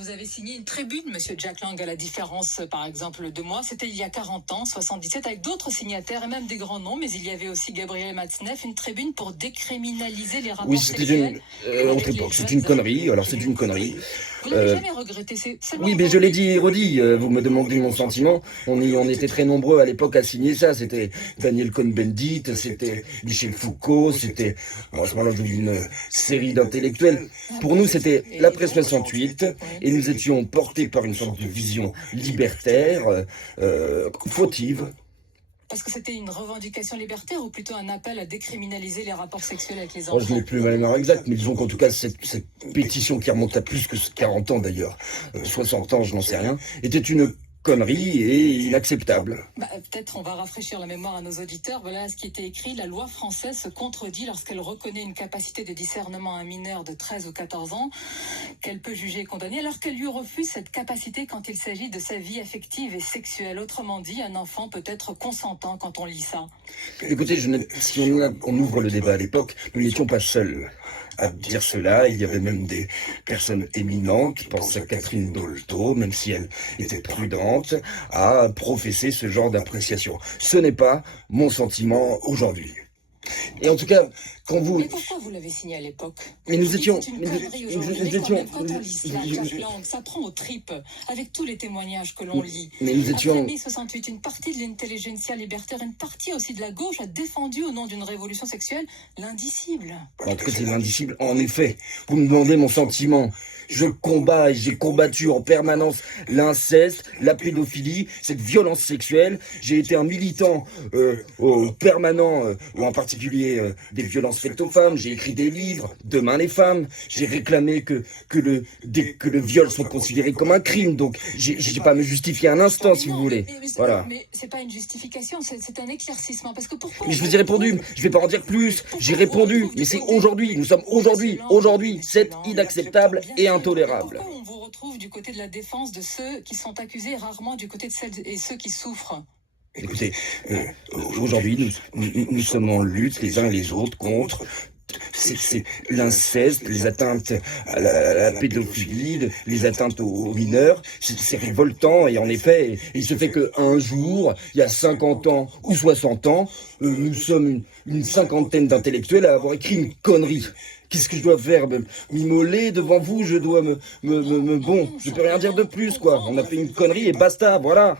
Vous avez signé une tribune, Monsieur Jack Lang, à la différence, par exemple, de moi. C'était il y a 40 ans, 77, avec d'autres signataires et même des grands noms. Mais il y avait aussi Gabriel Matzneff, une tribune pour décriminaliser les rapports Oui, c'était sexuels. autre époque, c'est une connerie. Alors c'est une connerie. Vous l'avez jamais regretté, c'est seulement Oui, mais je l'ai aujourd'hui. dit et redit. Vous me demandez mon sentiment. On était très nombreux à l'époque à signer ça. C'était Daniel Cohn-Bendit, c'était Michel Foucault, c'était à ce moment-là une série d'intellectuels. Pour nous, c'était l'après 68, et nous étions portés par une sorte de vision libertaire, fautive. Parce que c'était une revendication libertaire ou plutôt un appel à décriminaliser les rapports sexuels avec les Oh, enfants? je n'ai plus ma mémoire exacte, mais disons qu'en tout cas, cette pétition qui remonte à plus que 40 ans d'ailleurs, 60 ans, je n'en sais rien, était une connerie et inacceptable. Peut-être on va rafraîchir la mémoire à nos auditeurs. Voilà ce qui était écrit. La loi française se contredit lorsqu'elle reconnaît une capacité de discernement à un mineur de 13 ou 14 ans qu'elle peut juger et condamner, alors qu'elle lui refuse cette capacité quand il s'agit de sa vie affective et sexuelle. Autrement dit, un enfant peut être consentant quand on lit ça. Écoutez, si on ouvre le débat à l'époque, nous n'étions pas seuls à dire cela. Il y avait même des personnes éminentes, je pense à Catherine Dolto, même si elle était prudente, à professer ce genre d'appréciation. Ce n'est pas mon sentiment aujourd'hui. Et en tout cas, quand vous... Mais pourquoi vous l'avez signé à l'époque? Mais nous étions... C'est une connerie aujourd'hui, quand on lit cela, Jack Lang, ça prend aux tripes, avec tous les témoignages que l'on lit. Mais nous étions... Après mai 68, une partie de l'intelligentsia libertaire, une partie aussi de la gauche a défendu au nom d'une révolution sexuelle l'indicible. En tout cas, c'est l'indicible, en effet. Vous me demandez mon sentiment. Je combats et j'ai combattu en permanence l'inceste, la pédophilie, cette violence sexuelle. J'ai été un militant permanent, ou en particulier des violences faites aux femmes. J'ai écrit des livres, Demain les femmes. J'ai réclamé que le viol soit considéré comme un crime. Donc, j'ai pas à me justifier un instant, si vous voulez. Voilà. Mais c'est pas une justification, c'est un éclaircissement. Parce que pourquoi... Mais je vous ai répondu, je vais pas en dire plus. J'ai répondu, mais c'est aujourd'hui. Nous sommes aujourd'hui. C'est inacceptable et intolérable. Pourquoi on vous retrouve du côté de la défense de ceux qui sont accusés, rarement du côté de celles et ceux qui souffrent? Écoutez, aujourd'hui, nous sommes en lutte les uns et les autres contre l'inceste, les atteintes à la pédophilie, les atteintes aux mineurs. C'est révoltant, et en effet, il se fait qu'un jour, il y a 50 ans ou 60 ans, nous sommes une cinquantaine d'intellectuels à avoir écrit une connerie. Qu'est-ce que je dois faire? M'immoler devant vous? Je dois bon, je peux rien dire de plus, quoi. On a fait une connerie et basta, voilà.